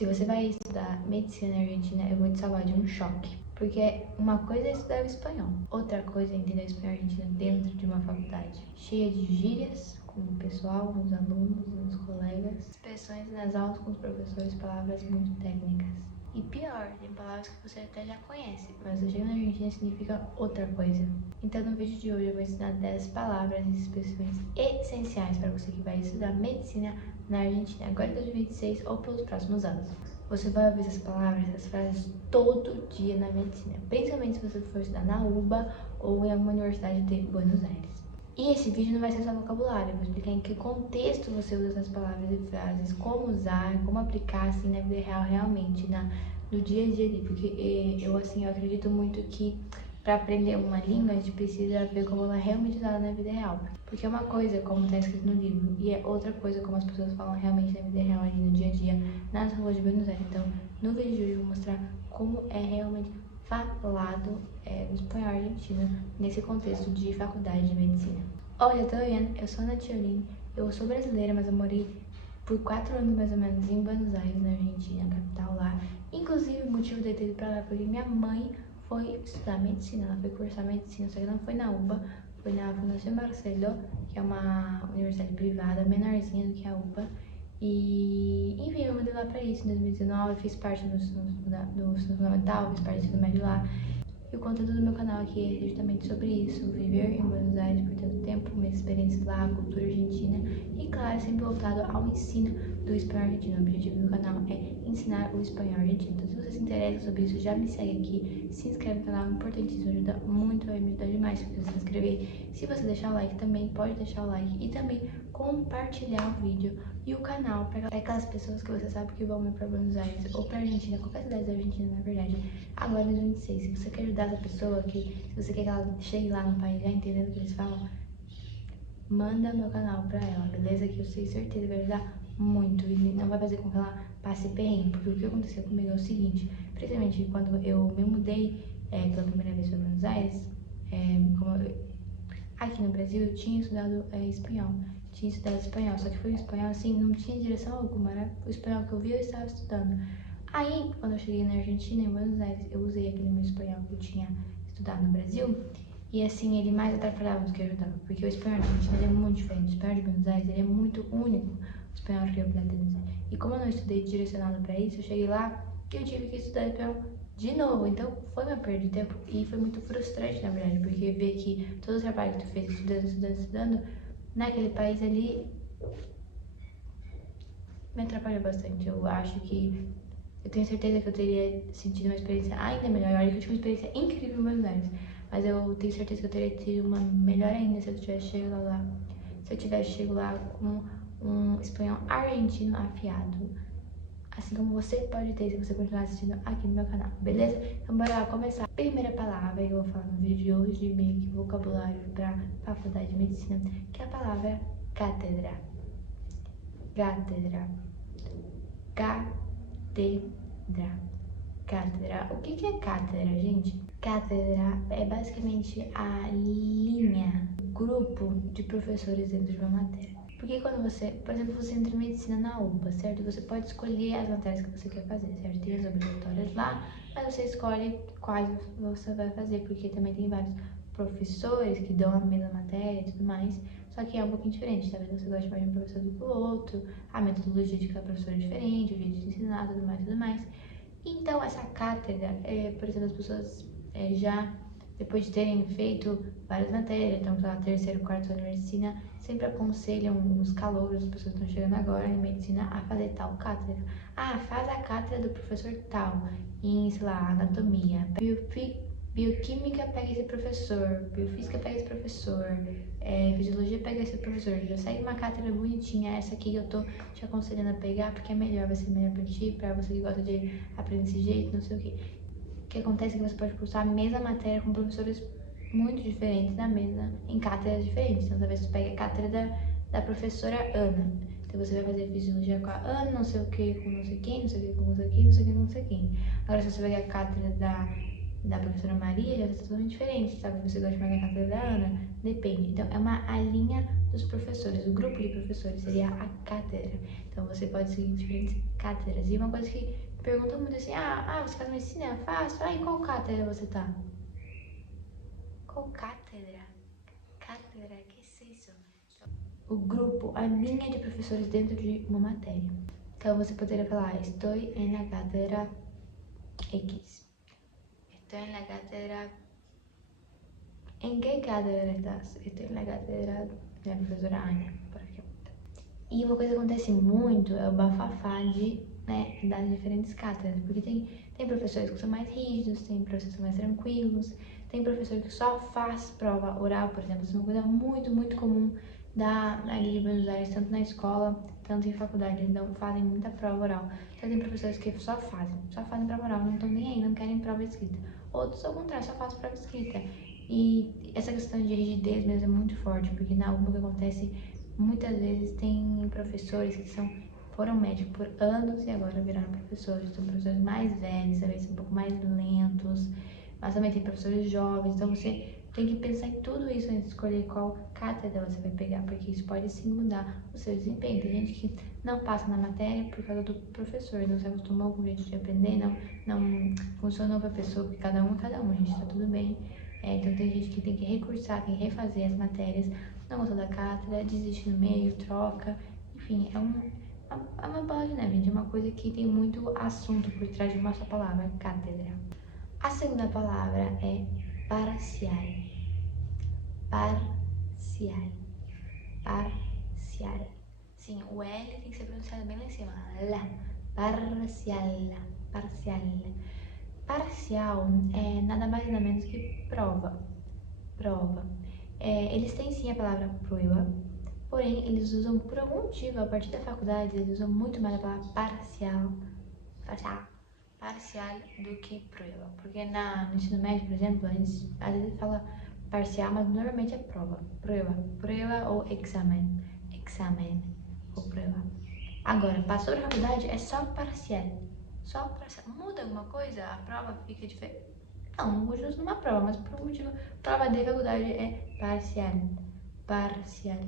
Se você vai estudar medicina na Argentina, eu vou te salvar de um choque. Porque uma coisa é estudar o espanhol, outra coisa é entender o espanhol argentino dentro de uma faculdade. Cheia de gírias, com o pessoal, os alunos, os colegas, expressões nas aulas com os professores, palavras muito técnicas. E pior, tem palavras que você até já conhece, mas você chega na Argentina significa outra coisa. Então no vídeo de hoje eu vou ensinar 10 palavras e expressões essenciais para você que vai estudar medicina na Argentina agora em 2026 ou pelos próximos anos. Você vai ouvir essas palavras, essas frases todo dia na medicina, principalmente se você for estudar na UBA ou em alguma universidade de Buenos Aires. E esse vídeo não vai ser só vocabulário, eu vou explicar em que contexto você usa essas palavras e frases, como usar, como aplicar assim na vida real, realmente, no dia a dia ali, porque eu acredito muito que para aprender uma língua a gente precisa ver como ela é realmente usada na vida real. Porque uma coisa é como está escrito no livro e é outra coisa como as pessoas falam realmente na vida real ali no dia a dia, nas ruas de Buenos Aires. Então, no vídeo de hoje eu vou mostrar como é realmente falado no espanhol argentino nesse contexto de faculdade de medicina. Olha, tô vendo, eu sou Ana Tiolin, eu sou brasileira, mas eu morei por 4 anos mais ou menos em Buenos Aires, na Argentina, capital lá. Inclusive, o motivo de eu ter ido pra lá porque minha mãe foi estudar medicina, ela foi cursar medicina, só que não foi na UBA, foi na Fundación Marcelo, que é uma universidade privada, menorzinha do que a UBA. E, enfim, eu mudei lá pra isso em 2019, fiz parte do ensino fundamental, fiz parte do ensino médio lá. E o conteúdo do meu canal aqui é justamente sobre isso, viver em Buenos Aires por tanto tempo, minha experiência lá, a cultura argentina e, claro, sempre voltado ao ensino do espanhol argentino. O objetivo do canal é ensinar o espanhol argentino. Então, se você se interessa sobre isso, já me segue aqui, se inscreve no canal, é importantíssimo, ajuda muito, vai me ajudar demais se você se inscrever. Se você deixar o like também, pode deixar o like e também compartilhar o vídeo e o canal para aquelas pessoas que você sabe que vão ir para Buenos Aires ou para Argentina, qualquer cidade da Argentina, na verdade, agora em 2026. Se você quer ajudar essa pessoa, se você quer que ela chegue lá no país já entendendo o que eles falam, manda meu canal pra ela, beleza? Que eu tenho certeza vai ajudar muito e não vai fazer com que ela passe perrengue, porque o que aconteceu comigo é o seguinte, principalmente quando eu me mudei pela primeira vez para Buenos Aires, aqui no Brasil eu tinha estudado espanhol, só que foi um espanhol assim, não tinha direção alguma, era o espanhol que eu via eu estava estudando. Aí, quando eu cheguei na Argentina, em Buenos Aires, eu usei aquele meu espanhol que eu tinha estudado no Brasil, e assim, ele mais atrapalhava do que ajudava, porque o espanhol argentino ele é muito diferente, o espanhol de Buenos Aires ele é muito único, o espanhol de Rio Platense. E como eu não estudei direcionado para isso, eu cheguei lá e eu tive que estudar espanhol de novo, então foi uma perda de tempo e foi muito frustrante, na verdade, porque ver que todo o trabalho que tu fez estudando, naquele país ali, me atrapalhou bastante. Eu acho que eu tenho certeza que eu teria sentido uma experiência ainda melhor. Olha que eu tive uma experiência incrível em Buenos Aires, mas eu tenho certeza que eu teria tido uma melhor ainda se eu tivesse chegado lá. Se eu tivesse chegado lá com um espanhol argentino afiado. Assim como você pode ter se você continuar assistindo aqui no meu canal, beleza? Então bora lá começar. Primeira palavra que eu vou falar no vídeo de hoje, de meio que vocabulário pra faculdade de medicina, que é a palavra cátedra. Cátedra. Cátedra. O que é cátedra, gente? Cátedra é basicamente a linha, grupo de professores dentro de uma matéria. Porque quando você, por exemplo, você entra em medicina na UBA, certo? Você pode escolher as matérias que você quer fazer, certo? Tem as obrigatórias lá, mas você escolhe quais você vai fazer, porque também tem vários professores que dão a mesma matéria e tudo mais, só que é um pouquinho diferente, talvez você goste mais de um professor do que o outro, a metodologia de cada professor é diferente, o jeito de ensinar, tudo mais. Então, essa cátedra, por exemplo, as pessoas já, depois de terem feito várias matérias, então, pela terceiro, quarto ano de medicina, sempre aconselham os calouros, as pessoas que estão chegando agora em medicina, a fazer tal cátedra. Ah, faz a cátedra do professor tal, em, sei lá, anatomia. Bioquímica pega esse professor, biofísica pega esse professor, fisiologia pega esse professor. Já segue uma cátedra bonitinha, essa aqui que eu tô te aconselhando a pegar, porque é melhor, vai ser melhor pra ti, pra você que gosta de aprender desse jeito, não sei o quê. O que acontece é que você pode cursar a mesma matéria com professores muito diferentes em cátedras diferentes. Então, talvez você pegue a cátedra da professora Ana. Então, você vai fazer fisiologia com a Ana, não sei o que, com não sei quem, não sei o que, com não sei quem, não sei o que, com não sei quem. Agora, se você pegar a cátedra da da professora Maria já vai ser totalmente diferente, sabe? Você gosta mais da cátedra da Ana? Depende. Então, é a linha dos professores, o grupo de professores seria a cátedra. Então, você pode seguir diferentes cátedras. E uma coisa que perguntam muito assim, você faz medicina? Eu faço. E qual cátedra você tá? Qual cátedra? Cátedra, que é isso? O grupo, a linha de professores dentro de uma matéria. Então, você poderia falar, estou em la cátedra X. Estou en la cátedra. ¿En qué cátedra estás? Estou en la cátedra da professora Ana, por exemplo. E uma coisa que acontece muito é o bafafá das diferentes cátedras, porque tem professores que são mais rígidos, tem professores que são mais tranquilos, tem professor que só faz prova oral, por exemplo. Isso é uma coisa muito, muito comum ali de Buenos Aires, tanto na escola, tanto em faculdade, eles não fazem muita prova oral. Então tem professores que só fazem prova oral, não estão nem aí, não querem prova escrita. Outros, ao contrário, só fazem prova escrita. E essa questão de rigidez mesmo é muito forte, porque na UBA o que acontece, muitas vezes tem professores que foram médicos por anos e agora viraram professores. São professores mais velhos, talvez um pouco mais lentos, mas também tem professores jovens, então você tem que pensar em tudo isso antes de escolher qual cátedra você vai pegar, porque isso pode sim mudar o seu desempenho. Tem gente que não passa na matéria por causa do professor, não se acostumou com o jeito de aprender, não funcionou para a pessoa, porque cada um é cada um, gente, tá tudo bem. Então tem gente que tem que recursar, tem que refazer as matérias, não gostou da cátedra, desiste no meio, troca, enfim, é uma bola de neve, gente, é uma coisa que tem muito assunto por trás de uma só palavra, cátedra. A segunda palavra é parcial. Parcial. Parcial. Sim, o L tem que ser pronunciado bem lá em cima. Lá. Parcial. Parcial. Parcial é nada mais nada menos que prova. Prova. Eles têm sim a palavra prueba, porém eles usam por algum motivo, a partir da faculdade, eles usam muito mais a palavra parcial. Parcial do que prueba. Porque no ensino médio, por exemplo, a gente às vezes fala parcial, mas normalmente é prova. Prueba ou examen. Examen ou prova. Agora, passou da faculdade, é só parcial. Só parcial. Muda alguma coisa? A prova fica diferente? Não muda numa prova, mas por um motivo, prova de faculdade é parcial. Parcial.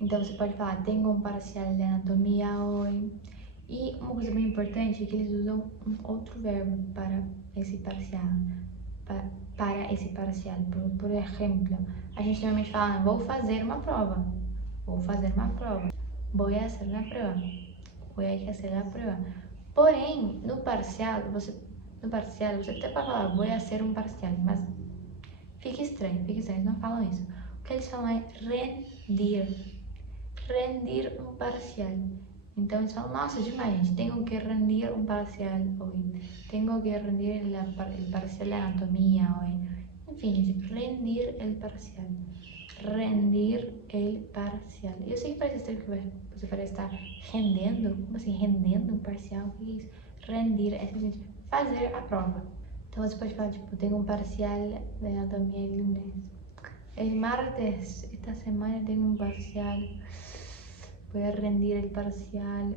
Então você pode falar, tenho um parcial de anatomia hoje. E uma coisa bem importante é que eles usam um outro verbo para esse parcial. Para esse parcial. Por exemplo, a gente normalmente fala, vou fazer uma prova. Vou fazer uma prova. Voy a hacer una prueba. Voy a hacer la prueba. Porém, no parcial, você até pode falar, vou hacer um parcial, mas fica estranho, eles não falam isso. O que eles falam é rendir. Rendir um parcial. Então eles falam, nossa, demais, gente, tenho que rendir um parcial hoje. Tenho que rendir o parcial de anatomia hoje. Enfim, gente, rendir o parcial. Rendir el parcial. Eu sei que parece estranho que você parece estar rendendo. Como assim, rendendo um parcial? O que é isso? Rendir é simplesmente fazer a prova. Então você pode falar, tipo, tenho um parcial de anatomia el lunes. El martes, esta semana tenho um parcial. Vou rendir el parcial.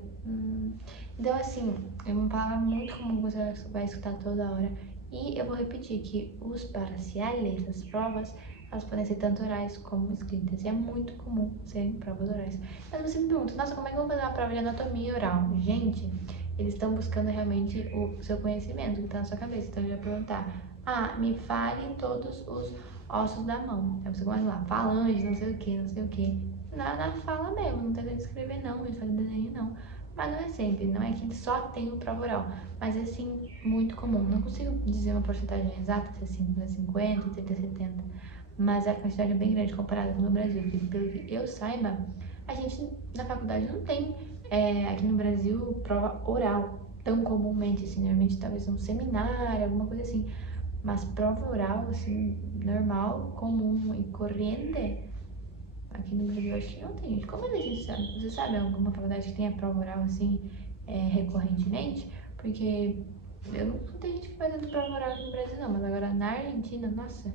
Então, assim, é uma palavra muito comum que você vai escutar toda hora. E eu vou repetir que os parciais, as provas, elas podem ser tanto orais como escritas. E é muito comum serem provas orais. Mas você me pergunta, nossa, como é que eu vou fazer uma prova de anatomia oral? Gente, eles estão buscando realmente o seu conhecimento que está na sua cabeça. Então, ele vai perguntar, me fale todos os ossos da mão. Aí você começa lá, falange, não sei o que, não sei o que. Na fala mesmo, não tenta escrever não, não fazer desenho não. Mas não é sempre, não é que só tem o prova oral. Mas é sim muito comum. Não consigo dizer uma porcentagem exata, se é 50, 30, 70. Mas a quantidade é bem grande comparada com no Brasil. Porque pelo que eu saiba, a gente na faculdade não tem aqui no Brasil prova oral tão comumente, assim, normalmente talvez um seminário, alguma coisa assim. Mas prova oral, assim, normal, comum e corrente, aqui no Brasil acho que não tem. Como a gente sabe? Você sabe alguma faculdade que tenha prova oral assim recorrentemente? Porque eu não tem gente que faz prova oral aqui no Brasil não, mas agora na Argentina, nossa,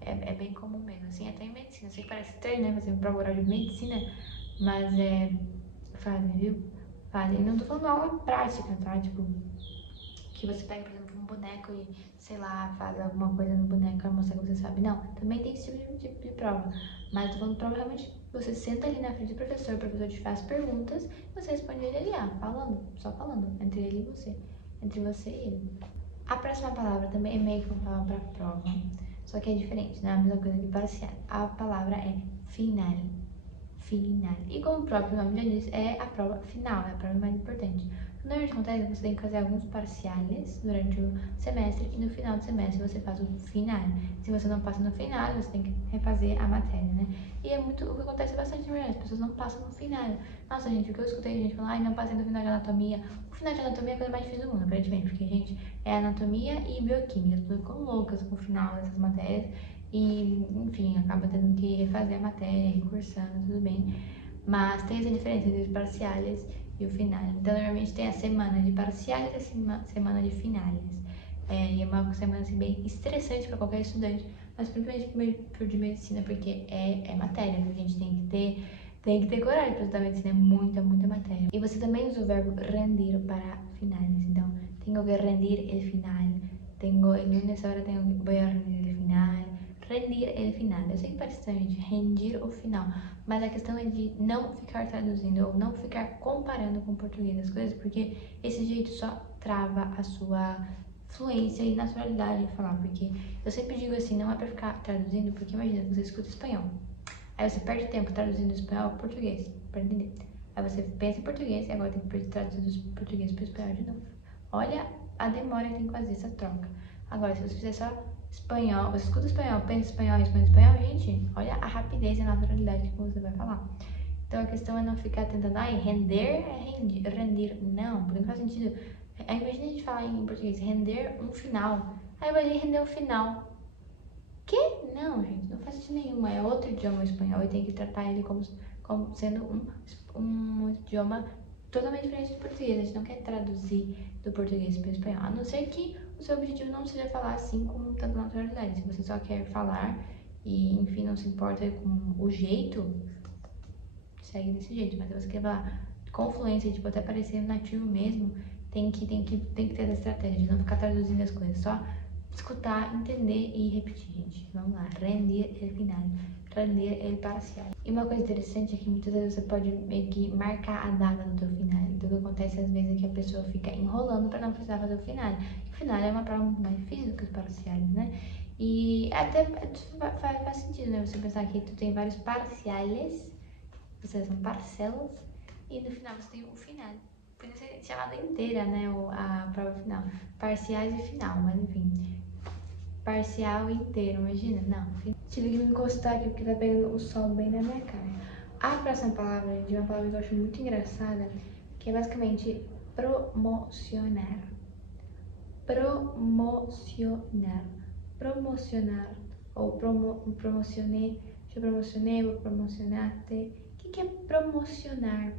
é bem comum mesmo, assim, até em medicina. Eu sei que parece estranho, né, fazer prova oral de medicina, mas fazem, viu? Fazem. Não tô falando aula prática, tá? Tipo, que você pega, por exemplo, um boneco e, sei lá, faz alguma coisa no boneco pra mostrar que você sabe. Não, também tem esse tipo de prova. Mas tô falando prova realmente, você senta ali na frente do professor, o professor te faz perguntas, e você responde ele ali, falando, só falando, entre ele e você. Entre você e ele. A próxima palavra também é meio que uma palavra pra prova, só que é diferente, não é a mesma coisa que parcial. A palavra é final. Final. E como o próprio nome já diz, é a prova final, é a prova mais importante. Normalmente acontece que você tem que fazer alguns parciais durante o semestre e no final do semestre você faz o final. Se você não passa no final, você tem que refazer a matéria, né? E é muito o que acontece bastante, na verdade, as pessoas não passam no final. Nossa, gente, o que eu escutei gente falar, ai, não passei no final de anatomia. O final de anatomia é a coisa mais difícil do mundo, aparentemente, porque, gente, é anatomia e bioquímica, as pessoas ficam loucas com o final dessas matérias. E, enfim, acaba tendo que refazer a matéria, recursando, tudo bem. Mas tem essa diferença entre os parciais e o final. Então, normalmente tem a semana de parciais e a semana de finais. E é uma semana assim, bem estressante para qualquer estudante, mas principalmente por de medicina, porque é matéria, que a gente tem que ter coragem para estudar medicina, é muita, muita matéria. E você também usa o verbo rendir para finais. Então, tenho que rendir el final. Tengo, el lunes ahora tengo que, voy a rendir el final. Rendir el final. Eu sei que parece estranho, gente, rendir o final. Mas a questão é de não ficar traduzindo ou não ficar comparando com o português as coisas, porque esse jeito só trava a sua fluência e naturalidade de falar. Porque eu sempre digo assim, não é pra ficar traduzindo, porque imagina, você escuta espanhol. Aí você perde tempo traduzindo espanhol para português, pra entender. Aí você pensa em português e agora tem que traduzir do português para espanhol de novo. Olha a demora que tem que fazer essa troca. Agora, se você fizer só espanhol, você escuta espanhol, pensa espanhol, responde espanhol, gente, olha a rapidez e a naturalidade que você vai falar. Então a questão é não ficar tentando, render é rendir. Não, porque não faz sentido. Imagina a gente falar em português, render um final. Aí vai ali render o final. Que? Não, gente, não faz sentido nenhum. É outro idioma espanhol e tem que tratar ele como sendo um idioma totalmente diferente do português. A gente não quer traduzir do português para o espanhol, a não ser que o seu objetivo não seja falar assim com tanta naturalidade. Se você só quer falar e, enfim, não se importa com o jeito, segue desse jeito. Mas se você quer falar com fluência, tipo, até parecer nativo mesmo, tem que ter essa estratégia de não ficar traduzindo as coisas, só escutar, entender e repetir, gente. Vamos lá, rendir el final, rendir el parcial. E uma coisa interessante é que muitas vezes você pode meio que marcar a data do teu final. Então o que acontece às vezes é que a pessoa fica enrolando para não precisar fazer o final. O final é uma prova muito mais difícil do que os parciais, né? E até faz sentido, né? Você pensar que tu tem vários parciais, vocês são parcelas, e no final você tem o final. Podia ser chamada inteira, né? A prova final. Parciais e final, mas enfim. Parcial inteiro, imagina? Não. Tive que me encostar aqui porque tá pegando o sol bem na minha cara. A próxima palavra, de uma palavra que eu acho muito engraçada, que é basicamente promocionar. Promocionar. Promocionar. Ou promocionei. Eu promocionei, vou promocionar-te. O que é promocionar?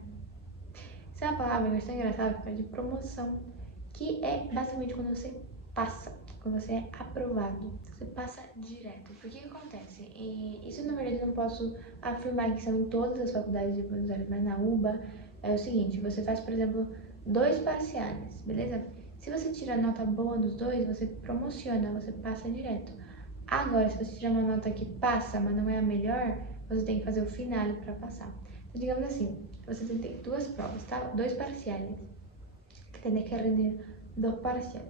Essa é uma palavra que eu acho engraçada por causa de promoção, que é basicamente quando você passa, quando você é aprovado, você passa direto. Porque o que acontece? E isso na verdade eu não posso afirmar que são em todas as faculdades de Buenos Aires, mas na UBA é o seguinte, você faz, por exemplo, 2 parciais, beleza? Se você tira nota boa nos 2, você promociona, você passa direto. Agora, se você tirar uma nota que passa, mas não é a melhor, você tem que fazer o final para passar. Então, digamos assim, você tem 2 provas, tá? 2 parciais. Tienes que rendir 2 parciales.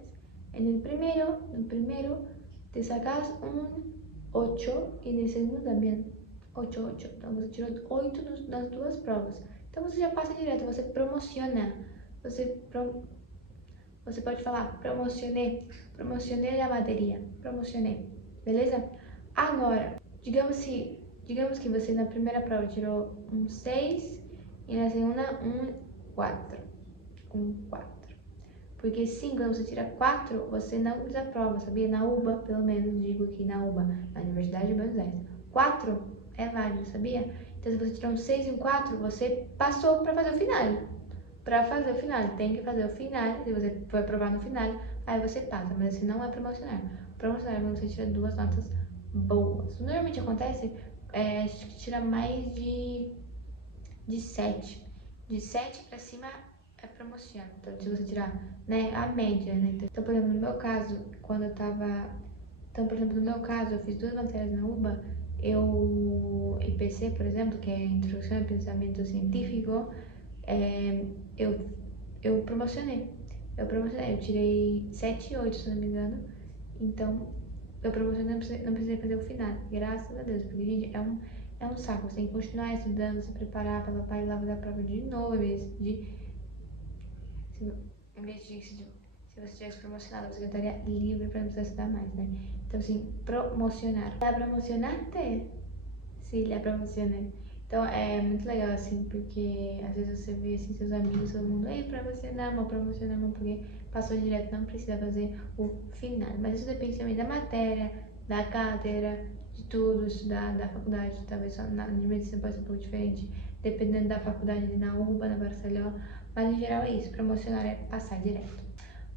En el primero te sacas un 8 y en el segundo también 8, 8. Então você tirou 8 nas 2 provas. Então você já passa direto, você promociona. Você pode falar promocionei a bateria, promocionei, beleza? Agora, digamos que você na primeira prova tirou um 6 e na segunda um 4. Um 4. Porque 5, quando você tira 4, você não desaprova, sabia? Na UBA, pelo menos, digo aqui na UBA, na Universidade de Buenos Aires. 4 é válido, sabia? Então, se você tirar um 6 e um 4, você passou para fazer o final. Para fazer o final, tem que fazer o final. Se você for aprovar no final, aí você passa. Mas assim, não é promocionar. Promocionar é quando você tira 2 notas boas. Normalmente acontece, acho que tira mais de 7. De 7 para cima é promociona. Então, se você tirar, né, a média, né? Então, por exemplo, no meu caso, quando eu tava... Então, por exemplo, no meu caso, eu fiz 2 matérias na UBA, IPC, por exemplo, que é Introdução ao Pensamento Científico, eu, eu promocionei. Eu tirei 7 e 8, se não me engano. Então, eu promocionei, não precisei fazer o final, graças a Deus, porque, gente, é um saco. Você tem que continuar estudando, se preparar para papai ir lá fazer a prova de novo, em vez de se você tivesse promocionado, você estaria livre para não precisar estudar mais, né? Então, assim, promocionar. ¿La promocionaste? Sim, la promocionei. Então, é muito legal, assim, porque às vezes você vê, assim, seus amigos, todo mundo, ei, promocionamos, porque passou direto, não precisa fazer o final. Mas isso depende também da matéria, da cátedra, de tudo, estudar, da faculdade, talvez só de medicina pode ser um pouco diferente, dependendo da faculdade, na UBA, na Barcelona. Mas em geral é isso, promocionar é passar direto.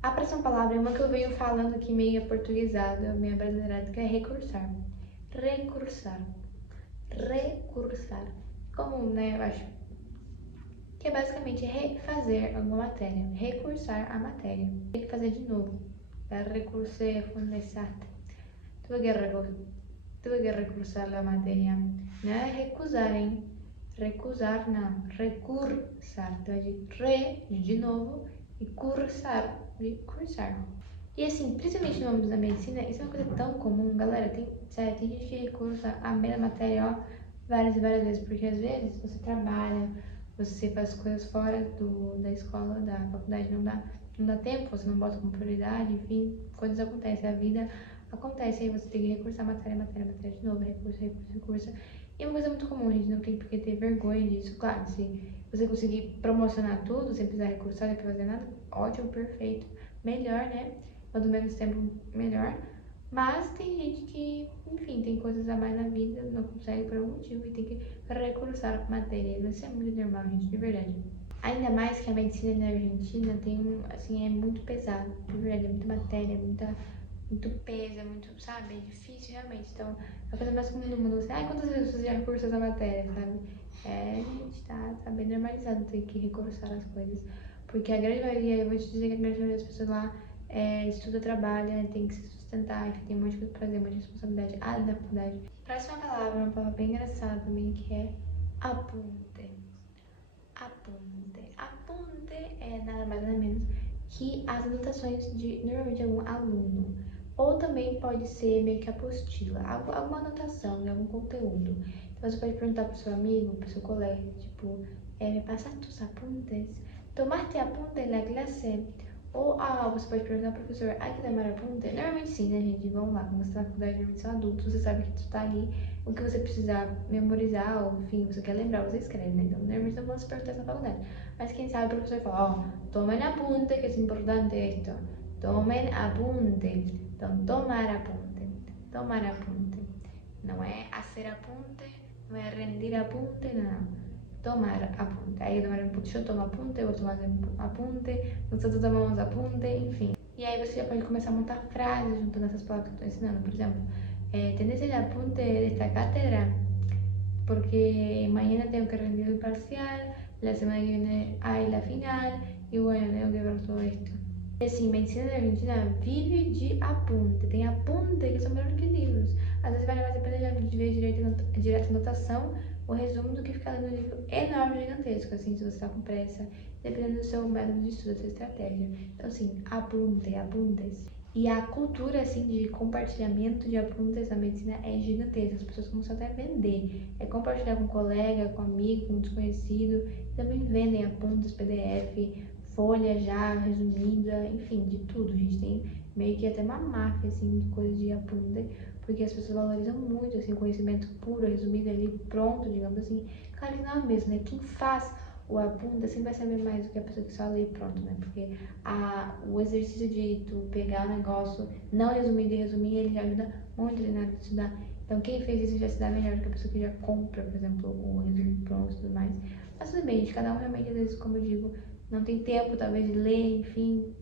A próxima palavra é uma que eu venho falando aqui meio aportuguesada, meio brasileirada, que é recursar. Recursar. Recursar. Como, né, eu acho que é basicamente refazer alguma matéria. Recursar a matéria. Tem que fazer de novo. Recursé fue un desastre. Tuve que recursar la materia. Nada de recusar, hein? Recusar, não. Recursar. Então, é de novo, e cursar, de cursar. E assim, principalmente no âmbito da medicina, isso é uma coisa tão comum, galera. Sério, tem gente que recursa a mesma matéria, ó, várias e várias vezes, porque às vezes você trabalha, você faz coisas fora da escola, da faculdade, não dá tempo, você não bota como prioridade, enfim, coisas acontecem, a vida acontece, aí você tem que recursar matéria de novo, recursa. E é uma coisa muito comum, a gente não tem por que ter vergonha disso. Claro, se você conseguir promocionar tudo, sem precisar recursar, sem fazer nada, ótimo, perfeito, melhor, né? Quanto menos tempo, melhor. Mas tem gente que, enfim, tem coisas a mais na vida, não consegue por algum motivo e tem que recursar matéria. Isso é muito normal, gente, de verdade. Ainda mais que a medicina na Argentina tem, assim, é muito pesado, de verdade, é muita matéria, muito peso, é muito, sabe, é difícil realmente. Então, é a coisa mais comum do mundo, assim, quantas vezes você já recursou essa matéria, sabe? Gente, tá bem normalizado ter que recursar as coisas. Porque a grande maioria, eu vou te dizer que a grande maioria das pessoas lá estuda, trabalha, tem que se sustentar, enfim, tem um monte de coisa pra fazer, um monte de responsabilidade além da faculdade. Próxima palavra, uma palavra bem engraçada também, que é apunte. Apunte. Apunte é nada mais nada menos que as anotações de normalmente algum aluno. Ou também pode ser meio que apostila, alguma anotação de algum conteúdo. Então você pode perguntar pro seu amigo, pro seu colega, tipo, me passa tus apuntes? ¿Tomaste apuntes en la clase? Ou você pode perguntar ao professor, que tomar apunte? Normalmente sim, né, gente? Vamos lá, como você tá na faculdade, normalmente são adultos, você sabe que tu tá ali, o que você precisar memorizar, ou enfim, você quer lembrar, você escreve, né? Então, normalmente não vão se perguntar na faculdade. Mas quem sabe o professor fala, tomen apunte, que é importante esto. Tomen apunte. Então, tomar apunte. Tomar apunte. Não é hacer apunte, não é rendir apunte, não. Tomar apunte. Aí eu tomar apunte, eu tomo apunte, eu vou tomar apunte, nós tomamos apunte, enfim. E aí você já pode começar a montar frases juntando essas palavras que eu estou ensinando. Por exemplo, ¿tenés el apunte de esta cátedra? Porque mañana tengo que rendir el parcial, la semana que viene hay la final, y bueno, tengo que ver todo esto. Assim, medicina da Argentina vive de apunte. Tem apunte que são melhores que livros. Às vezes vale mais a pena de ver direto anotação, o resumo, do que ficar lendo um livro enorme, gigantesco, assim, se você está com pressa, dependendo do seu método de estudo, da sua estratégia. Então, assim, apuntes. E a cultura, assim, de compartilhamento de apuntes na medicina é gigantesca. As pessoas começam até a vender. É compartilhar com um colega, com um amigo, com um desconhecido. Também vendem apuntes, PDF, folha já resumida, enfim, de tudo. A gente tem meio que até uma máfia, assim, de coisas de apunte, porque as pessoas valorizam muito, assim, o conhecimento puro, resumido ali, pronto, digamos assim. Claro que não é mesmo, né? Quem faz o apunte sempre vai saber mais do que a pessoa que só lê e pronto, né? Porque o exercício de tu pegar o negócio, não resumido e resumir, ele já ajuda muito na hora de estudar. Então, quem fez isso já se dá melhor do que a pessoa que já compra, por exemplo, o resumo pronto e tudo mais. Mas tudo bem, gente, cada um realmente, às vezes, como eu digo, não tem tempo, talvez, de ler, enfim,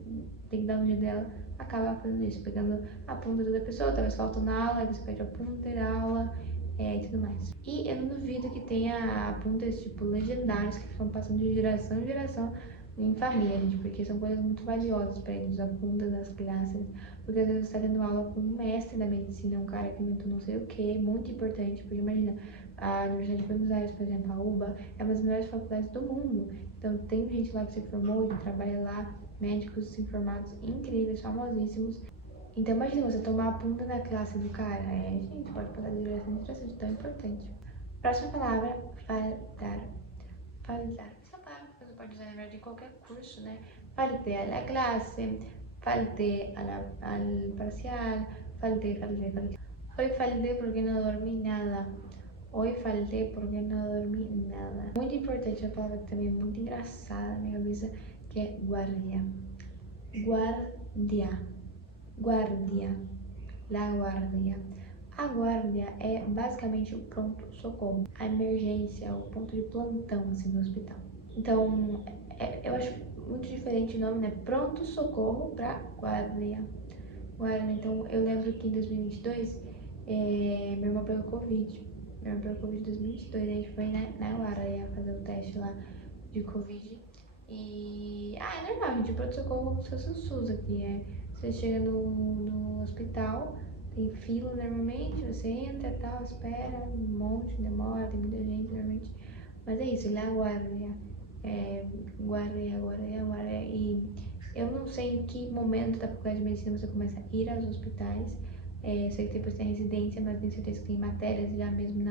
tem que dar um jeito dela, acaba fazendo isso, pegando a punta da pessoa, talvez falta na aula, aí você pede a punta da aula, e tudo mais. E eu não duvido que tenha apuntes, tipo, legendários, que ficam passando de geração em geração, em família, gente, porque são coisas muito valiosas para eles, a bunda das classes, porque às vezes você está tendo aula com um mestre da medicina, um cara que inventou não sei o que, muito importante, porque imagina, a Universidade de Buenos Aires, por exemplo, a UBA, é uma das melhores faculdades do mundo, então tem gente lá que se formou, que trabalha lá, médicos formados incríveis, famosíssimos. Então imagina você tomar a bunda da classe do cara, gente, pode passar de geração em geração, de tão importante. Próxima palavra, faltar. Faltar. Essa palavra você pode usar, na verdade, em qualquer curso, né? Falté a la clase, falté al parcial, falté. Hoy falté porque no dormí nada. Hoy falté porque no dormí nada. Muito importante, uma palavra que também é muito engraçada na minha cabeça, que é guardia. Guardia. Guardia. La guardia. A guardia é basicamente o pronto-socorro, a emergência, o ponto de plantão assim, no hospital. Então, eu acho muito diferente o nome, né? Pronto-socorro para guardia. Guardia. Então, eu lembro que em 2022, meu irmão pegou Covid. Meu irmão pegou Covid em 2022, a gente foi na guardia fazer o teste lá de Covid. E, é normal, gente, o pronto-socorro como se fosse o SUS aqui, Você chega no hospital, tem fila normalmente, você entra e tal, espera, um monte, demora, tem muita gente normalmente. Mas é isso, ele aguarda, guarda. E eu não sei em que momento da faculdade de medicina você começa a ir aos hospitais. Sei que depois tem residência, mas tenho certeza que tem matérias já mesmo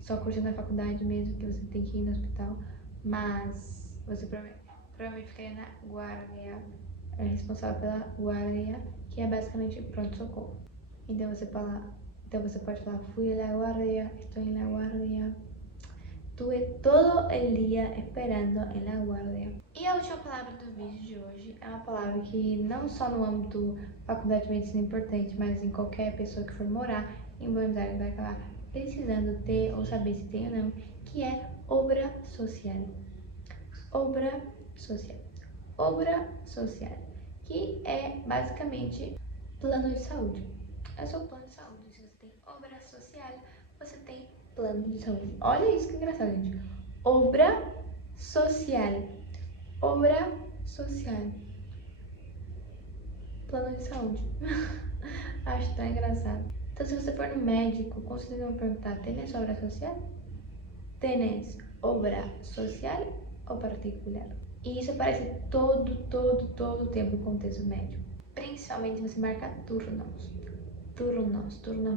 só cursando na faculdade mesmo, que você tem que ir no hospital. Mas você provavelmente ficaria na guarda, responsável pela guarda, que é basicamente pronto-socorro. Então você pode falar, fui a la guardia, estou em la guardia. Estuve todo el día esperando en la guardia. E a última palavra do vídeo de hoje é uma palavra que não só no âmbito faculdade de medicina é importante, mas em qualquer pessoa que for morar em Buenos Aires vai acabar precisando ter ou saber se tem ou não, que é obra social. Obra social. Obra social, que é basicamente plano de saúde. É o seu plano de saúde. Se você tem obra social, você tem plano de saúde. Olha isso que engraçado, gente. Obra social. Obra social. Plano de saúde. Acho tão engraçado. Então, se você for no médico, com certeza vão perguntar: ¿Tienes obra social? ¿Tienes obra social ou particular? E isso aparece todo o tempo no contexto médico. Principalmente você marca turnos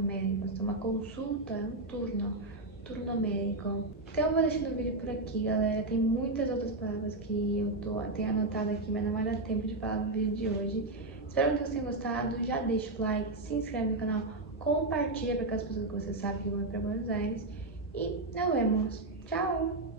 médicos. Uma consulta é um turno médico. Então eu vou deixando o vídeo por aqui, galera. Tem muitas outras palavras que eu tenho anotado aqui, mas não vai dar tempo de falar no vídeo de hoje. Espero que vocês tenham gostado. Já deixa o like, se inscreve no canal, compartilha para aquelas pessoas que você sabe que vão para Buenos Aires. E nos vemos. Tchau!